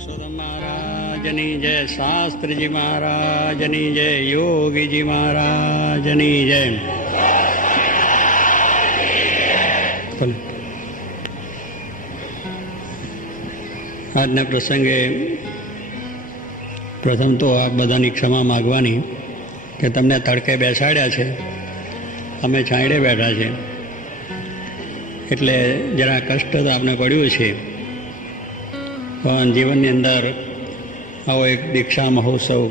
પુરુષોત્તમ મહારાજની જય, શાસ્ત્રીજી મહારાજની જય, યોગીજી મહારાજની જય. આજના પ્રસંગે પ્રથમ તો આપ બધાની ક્ષમા માગવાની કે તમને તડકે બેસાડ્યા છે, અમે છાંયડે બેઠા છે, એટલે જરા કષ્ટ તો આપને પડ્યું છે. પણ જીવનની અંદર આવો એક દીક્ષા મહોત્સવ,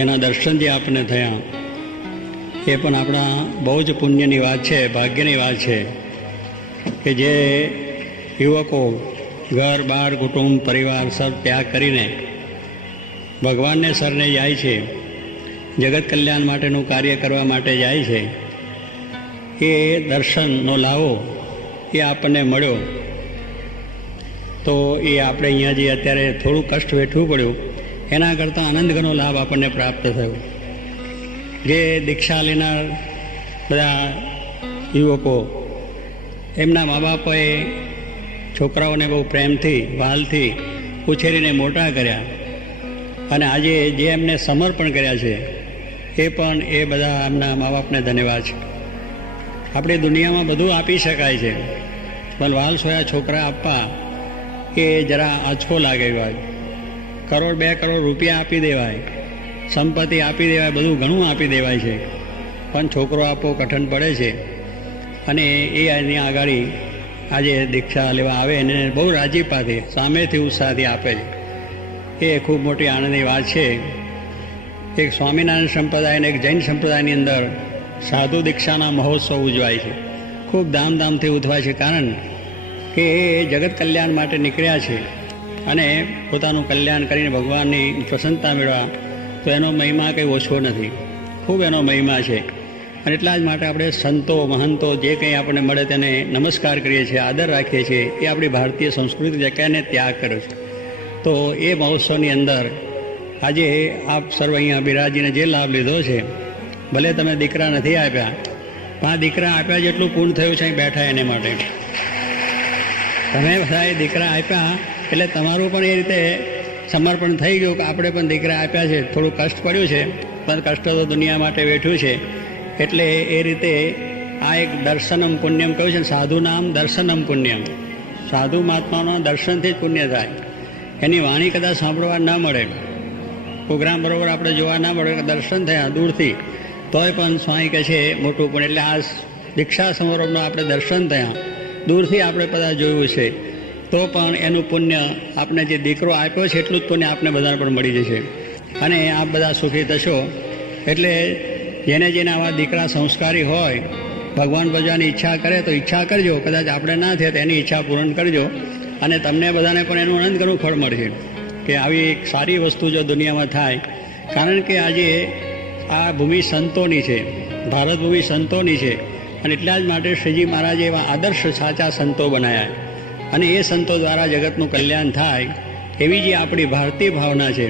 એના દર્શન જે આપણને થયા એ પણ આપણા બહુ જ પુણ્યની વાત છે, ભાગ્યની વાત છે કે જે યુવકો ઘર બાર કુટુંબ પરિવાર સબ ત્યાગ કરીને ભગવાનને શરણે જાય છે, જગત કલ્યાણ માટેનું કાર્ય કરવા માટે જાય છે, એ દર્શનનો લાવો એ આપણને મળ્યો. તો એ આપણે અહીંયા જે અત્યારે થોડું કષ્ટ વેઠવું પડ્યું એના કરતાં આનંદઘનો લાભ આપણને પ્રાપ્ત થયો. જે દીક્ષા લેનાર બધા યુવકો, એમના મા બાપોએ છોકરાઓને બહુ પ્રેમથી વહાલથી ઉછેરીને મોટા કર્યા, અને આજે જે એમને સમર્પણ કર્યા છે એ પણ એ બધા એમના મા બાપને ધન્યવાદ છે. આપણી દુનિયામાં બધું આપી શકાય છે, પણ વહાલ સોયા છોકરા આપવા એ જરા આછો લાગે. કરોડ 2 કરોડ રૂપિયા આપી દેવાય, સંપત્તિ આપી દેવાય, બધું ઘણું આપી દેવાય છે, પણ છોકરો આપવો કઠણ પડે છે. અને એ એની આગળ આજે દીક્ષા લેવા આવે એને બહુ રાજીપાથી સામેથી ઉત્સાહથી આપે છે. એ ખૂબ મોટી આનંદની વાત છે. એક સ્વામિનારાયણ સંપ્રદાય અને એક જૈન સંપ્રદાયની અંદર સાધુ દીક્ષાના મહોત્સવ ઉજવાય છે, ખૂબ ધામધામથી ઉજવાય છે. કારણ કે એ જગત કલ્યાણ માટે નીકળ્યા છે અને પોતાનું કલ્યાણ કરીને ભગવાનની પ્રસન્નતા મેળવા, તો એનો મહિમા કંઈ ઓછો નથી, ખૂબ એનો મહિમા છે. અને એટલા જ માટે આપણે સંતો મહંતો જે કંઈ આપણને મળે તેને નમસ્કાર કરીએ છીએ, આદર રાખીએ છીએ. એ આપણી ભારતીય સંસ્કૃતિ જે કહેને ત્યાગ કર્યો છે. તો એ મહોત્સવની અંદર આજે આપ સર્વ અહીંયા બિરાજીને જે લાભ લીધો છે, ભલે તમે દીકરા નથી આપ્યા, પણ આ દીકરા આપ્યા જેટલું પૂર્ણ થયું છે અહીં બેઠા એને માટે. તમે બધા એ દીકરા આપ્યા એટલે તમારું પણ એ રીતે સમર્પણ થઈ ગયું કે આપણે પણ દીકરા આપ્યા છે. થોડું કષ્ટ પડ્યું છે, પણ કષ્ટ તો દુનિયા માટે વેઠ્યું છે. એટલે એ રીતે આ એક દર્શનમ પુણ્યમ કહ્યું છે. સાધુ નામ દર્શનમ પુણ્યમ. સાધુ મહાત્માનો દર્શનથી જ પુણ્ય થાય. એની વાણી કદાચ સાંભળવા ન મળે, પ્રોગ્રામ બરોબર આપણે જોવા ના મળે, દર્શન થયા દૂરથી, તોય પણ સ્વામી કહે છે મોટું પુણ્ય. એટલે આ દીક્ષા સમારોહનો આપણે દર્શન થયા દૂરથી આપણે બધા જોયું છે, તો પણ એનું પુણ્ય આપણે જે દીકરો આપ્યો છે એટલું જ પુણ્ય આપણે બધાને પણ મળી જશે. અને આપ બધા સુખી થશો. એટલે જેને જેને આવા દીકરા સંસ્કારી હોય, ભગવાન ભજવાની ઈચ્છા કરે તો ઈચ્છા કરજો, કદાચ આપણે ના થાય તો એની ઈચ્છા પૂર્ણ કરજો, અને તમને બધાને પણ એનું અનંતઘણું ફળ મળશે. કે આવી એક સારી વસ્તુ જો દુનિયામાં થાય, કારણ કે આજે આ ભૂમિ સંતોની છે, ભારત ભૂમિ સંતોની છે. અને એટલા જ માટે શ્રીજી મહારાજે એવા આદર્શ સાચા સંતો બનાવ્યા, અને એ સંતો દ્વારા જગતનું કલ્યાણ થાય એવી જે આપણી ભારતીય ભાવના છે,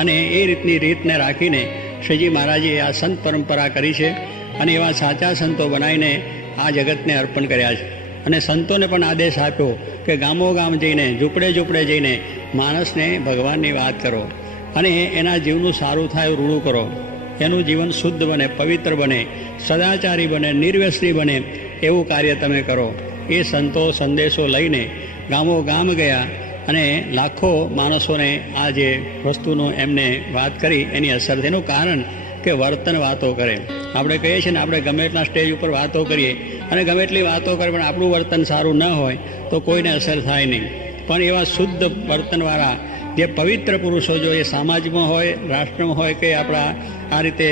અને એ રીતની રીતને રાખીને શ્રીજી મહારાજે આ સંત પરંપરા કરી છે. અને એવા સાચા સંતો બનાવીને આ જગતને અર્પણ કર્યા છે. અને સંતોને પણ આદેશ આપ્યો કે ગામો ગામ જઈને, ઝૂંપડે ઝૂંપડે જઈને માણસને ભગવાનની વાત કરો, અને એના જીવનું સારું થાય રૂડું કરો, એનું જીવન શુદ્ધ બને, પવિત્ર બને, સદાચારી બને, નિર્વ્યસની બને, એવું કાર્ય તમે કરો. એ સંતો સંદેશો લઈને ગામો ગામ ગયા અને લાખો માણસોને આ જે વસ્તુનું એમને વાત કરી એની અસર થઈ. એનું કારણ કે વર્તન વાતો કરે. આપણે કહીએ છીએ ને, આપણે ગમે એટલા સ્ટેજ ઉપર વાતો કરીએ અને ગમે એટલી વાતો કરીએ, પણ આપણું વર્તન સારું ન હોય તો કોઈને અસર થાય નહીં. પણ એવા શુદ્ધ વર્તનવાળા જે પવિત્ર પુરુષો જો એ સમાજમાં હોય, રાષ્ટ્રમાં હોય કે આપણા આ રીતે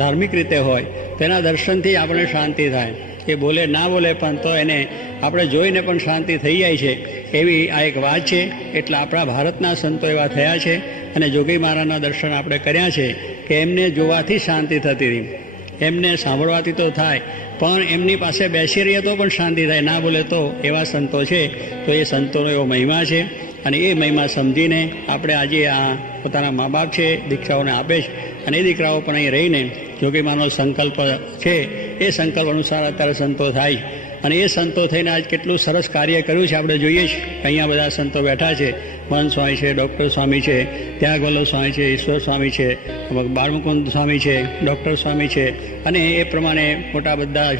ધાર્મિક રીતે હોય, તેના દર્શનથી આપણને શાંતિ થાય. એ બોલે ના બોલે પણ તો એને આપણે જોઈને પણ શાંતિ થઈ જાય છે. એવી આ એક વાત છે. એટલે આપણા ભારતના સંતો એવા થયા છે. અને જોગી મહારાજના દર્શન આપણે કર્યા છે કે એમને જોવાથી શાંતિ થતી હતી, એમને સાંભળવાથી તો થાય, પણ એમની પાસે બેસી રહીએ તો પણ શાંતિ થાય, ના બોલે તો. એવા સંતો છે. તો એ સંતોનો એવો મહિમા છે. અને એ મહિમા સમજીને આપણે આજે આ પોતાના મા બાપ છે દીક્ષાઓને આપે છે, અને એ દીકરાઓ પણ અહીં રહીને જોગીમાનો સંકલ્પ છે એ સંકલ્પ અનુસાર અત્યારે સંતો થાય. અને એ સંતો થઈને આજ કેટલું સરસ કાર્ય કર્યું છે આપણે જોઈએ છીએ. અહીંયા બધા સંતો બેઠા છે. મહંત સ્વામી છે, ડૉક્ટર સ્વામી છે, ત્યાગવલ્લભ સ્વામી છે, ઈશ્વર સ્વામી છે, બાળમુકુંદ સ્વામી છે, ડૉક્ટર સ્વામી છે, અને એ પ્રમાણે મોટા બધા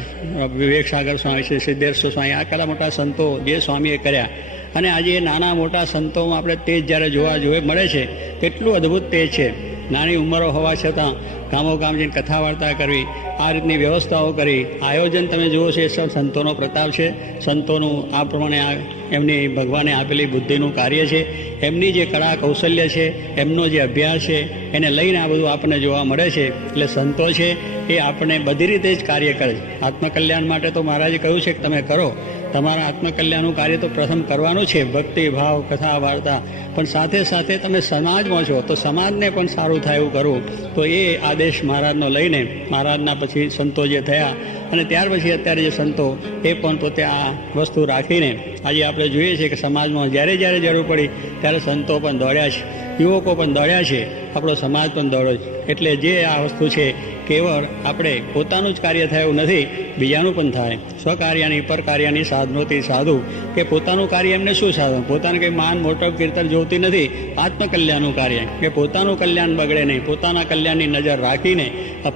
વિવેક સાગર સ્વામી છે, સિદ્ધેશ્વર સ્વામી, આ કેટલા મોટા સંતો જે સ્વામીએ કર્યા. અને આજે નાના મોટા સંતોમાં આપણે તેજ જ્યારે જોવા મળે છે, કેટલું અદ્ભુત તેજ છે. નાની ઉંમરો હોવા છતાં ગામો ગામ જઈને કથા વાર્તા કરવી, આ રીતની વ્યવસ્થાઓ કરી, આયોજન તમે જુઓ છો, એ સૌ સંતોનો પ્રતાપ છે. સંતોનું આ પ્રમાણે એમની ભગવાને આપેલી બુદ્ધિનું કાર્ય છે. એમની જે કળા કૌશલ્ય છે, એમનો જે અભ્યાસ છે, એને લઈને આ બધું આપણને જોવા મળે છે. એટલે સંતો છે એ આપણને બધી રીતે જ કાર્ય કરે છે. આત્મકલ્યાણ માટે તો મહારાજે કહ્યું છે કે તમે કરો, તમારા આત્મકલ્યાણનું કાર્ય તો પ્રથમ કરવાનું છે, ભક્તિ ભાવ કથા વાર્તા, પણ સાથે સાથે તમે સમાજમાં છો તો સમાજને પણ સારું થાય એવું કરવું. તો એ આદેશ મહારાજનો લઈને મહારાજના પછી સંતો જે થયા, અને ત્યાર પછી અત્યારે જે સંતો એ પણ પોતે આ વસ્તુ રાખીને આજે આપણે જોઈએ છીએ કે સમાજમાં જ્યારે જ્યારે જરૂર પડી ત્યારે સંતો પણ દોડ્યા છે, યુવકો પણ દોડ્યા છે, આપણો સમાજ પણ દોડ્યો છે. એટલે જે આ વસ્તુ છે કેવળ આપણે પોતાનું જ કાર્ય થાય એવું નથી, બીજાનું પણ થાય. સ્વકાર્યાની પરકાર્યાની સાધનોથી સાધુ, કે પોતાનું કાર્ય એમને શું સાધન, પોતાને કંઈ માન મોટપ કીર્તન જોતી નથી. આત્મકલ્યાણનું કાર્ય કે પોતાનું કલ્યાણ બગડે નહીં, પોતાના કલ્યાણની નજર રાખીને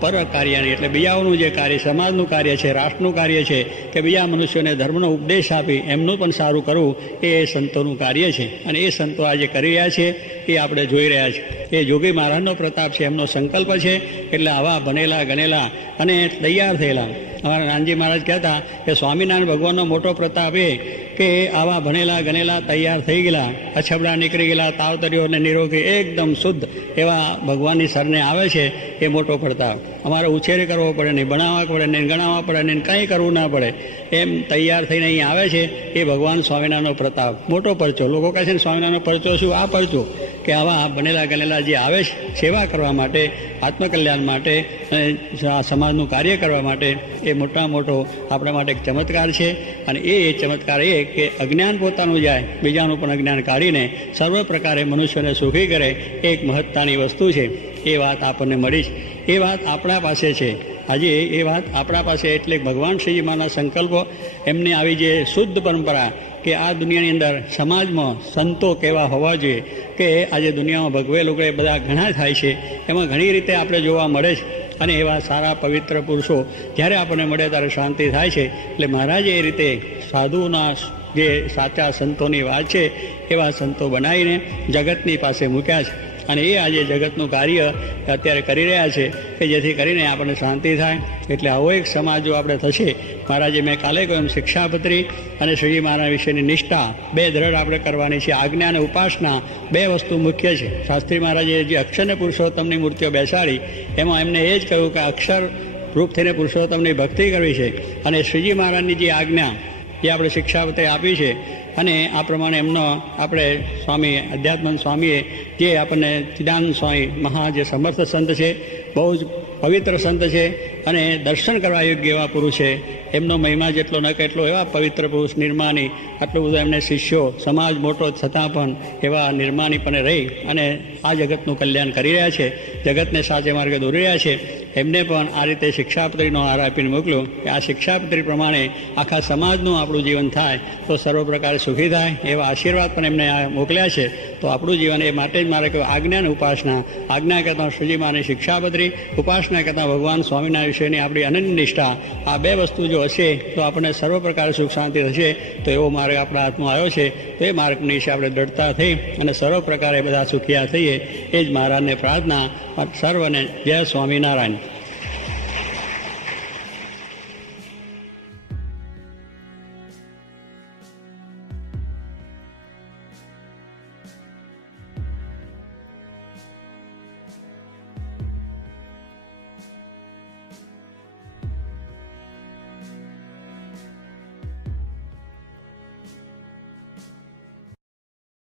પર કાર્યની એટલે બીજાઓનું જે કાર્ય, સમાજનું કાર્ય છે, રાષ્ટ્રનું કાર્ય છે, કે બીજા મનુષ્યોને ધર્મનો ઉપદેશ આપી એમનું પણ સારું કરવું, એ સંતોનું કાર્ય છે. અને એ સંતો આજે કરી રહ્યા છે એ આપણે જોઈ રહ્યા છીએ. એ જોગી મહારાજનો પ્રતાપ છે, એમનો સંકલ્પ છે. એટલે આવા બનેલા ગણેલા અને તૈયાર થયેલા અમારા નાનજી મહારાજ કહેતા કે સ્વામિનારાયણ ભગવાનનો મોટો પ્રતાપ એ કે આવા ભણેલા ગણેલા તૈયાર થઈ ગયેલા, અછબડા નીકળી ગયેલા, તાવતરીઓ અને નિરોગી એકદમ શુદ્ધ એવા ભગવાનની સરને આવે છે, એ મોટો પ્રતાપ. અમારે ઉછેર કરવો પડે નહીં, ભણાવવા પડે નહીં, ગણાવવા પડે નહીં, કંઈ કરવું ના પડે, એમ તૈયાર થઈને અહીં આવે છે, એ ભગવાન સ્વામિનારાયણનો પ્રતાપ. મોટો પરચો. લોકો કહે છે ને સ્વામિનારાયણનો પરચો શું? આ પરચો કે આવા બનેલા ગણેલા જે આવે છે સેવા કરવા માટે, આત્મકલ્યાણ માટે અને સમાજનું કાર્ય કરવા માટે, એ મોટા મોટો આપણા માટે એક ચમત્કાર છે. અને એ ચમત્કાર એ કે અજ્ઞાન પોતાનું જાય, બીજાનું પણ અજ્ઞાન કાઢીને સર્વ પ્રકારે મનુષ્યને સુખી કરે, એ એક મહત્તાની વસ્તુ છે. એ વાત આપણને મળી છે, એ વાત આપણા પાસે છે. આજે એ વાત આપણા પાસે એટલે ભગવાન શ્રીજી માના સંકલ્પો, એમને આવી જે શુદ્ધ પરંપરા કે આ દુનિયાની અંદર સમાજમાં સંતો કેવા હોવા જોઈએ, કે આજે દુનિયામાં ભગવે લોકો બધા ઘણા થાય છે, એમાં ઘણી રીતે આપણે જોવા મળે છે. અને એવા સારા પવિત્ર પુરુષો જ્યારે આપણને મળે ત્યારે શાંતિ થાય છે. એટલે મહારાજે એ રીતે સાધુના જે સાચા સંતોની વાત છે એવા સંતો બનાવીને જગતની પાસે મૂક્યા છે. અને એ આજે જગતનું કાર્ય અત્યારે કરી રહ્યા છે, કે જેથી કરીને આપણને શાંતિ થાય. એટલે આવો એક સમાજ જો આપણે થશે, મહારાજે મેં કાલે કહ્યું શિક્ષાપત્રી અને શ્રીજી મહારાજ વિશેની નિષ્ઠા બે દ્રઢ આપણે કરવાની છે. આજ્ઞા અને ઉપાસના બે વસ્તુ મુખ્ય છે. શાસ્ત્રી મહારાજે જે અક્ષર અને પુરુષોત્તમની મૂર્તિઓ બેસાડી, એમાં એમને એ જ કહ્યું કે અક્ષર રૂપ થઈને પુરુષોત્તમની ભક્તિ કરવી છે. અને શ્રીજી મહારાજની જે આજ્ઞા એ આપણે શિક્ષાપત્રી આપી છે, અને આ પ્રમાણે એમનો આપણે સ્વામી અધ્યાત્મન સ્વામીએ જે આપણને ચિદાનંદ સ્વામી મહા જે સમર્થ સંત છે, બહુ જ પવિત્ર સંત છે, અને દર્શન કરવા યોગ્ય એવા પુરુષ છે. એમનો મહિમા જેટલો ન કે એટલો એવા પવિત્ર પુરુષ, નિર્માની, આટલું બધું એમને શિષ્યો, સમાજ મોટો છતાં પણ એવા નિર્માનીપણે રહી અને આ જગતનું કલ્યાણ કરી રહ્યા છે, જગતને સાચે માર્ગે દોરી રહ્યા છે. એમને પણ આ રીતે શિક્ષાપત્રીનો હાર આપીને મોકલ્યો કે આ શિક્ષાપત્રી પ્રમાણે આખા સમાજનું આપણું જીવન થાય તો સર્વ પ્રકારે સુખી થાય, એવા આશીર્વાદ પણ એમને મોકલ્યા છે. તો આપણું જીવન એ માટે જ મારે કહ્યું આજ્ઞા અને ઉપાસના. આજ્ઞા કહેતા શ્રીજી માની શિક્ષાપત્રી, ઉપાસના કહેતા ભગવાન સ્વામિનારાયણ વિશેની આપણી અનન્ય નિષ્ઠા. આ બે વસ્તુ જો હશે તો આપણને સર્વ પ્રકારે સુખ શાંતિ થશે. તો એવો માર્ગ આપણા હાથમાં આવ્યો છે, તો એ માર્ગની વિશે આપણે દૃઢતા થઈ અને સર્વ પ્રકારે બધા સુખિયા થઈએ, એ જ મહારાજને પ્રાર્થના. સર્વને જય સ્વામિનારાયણ.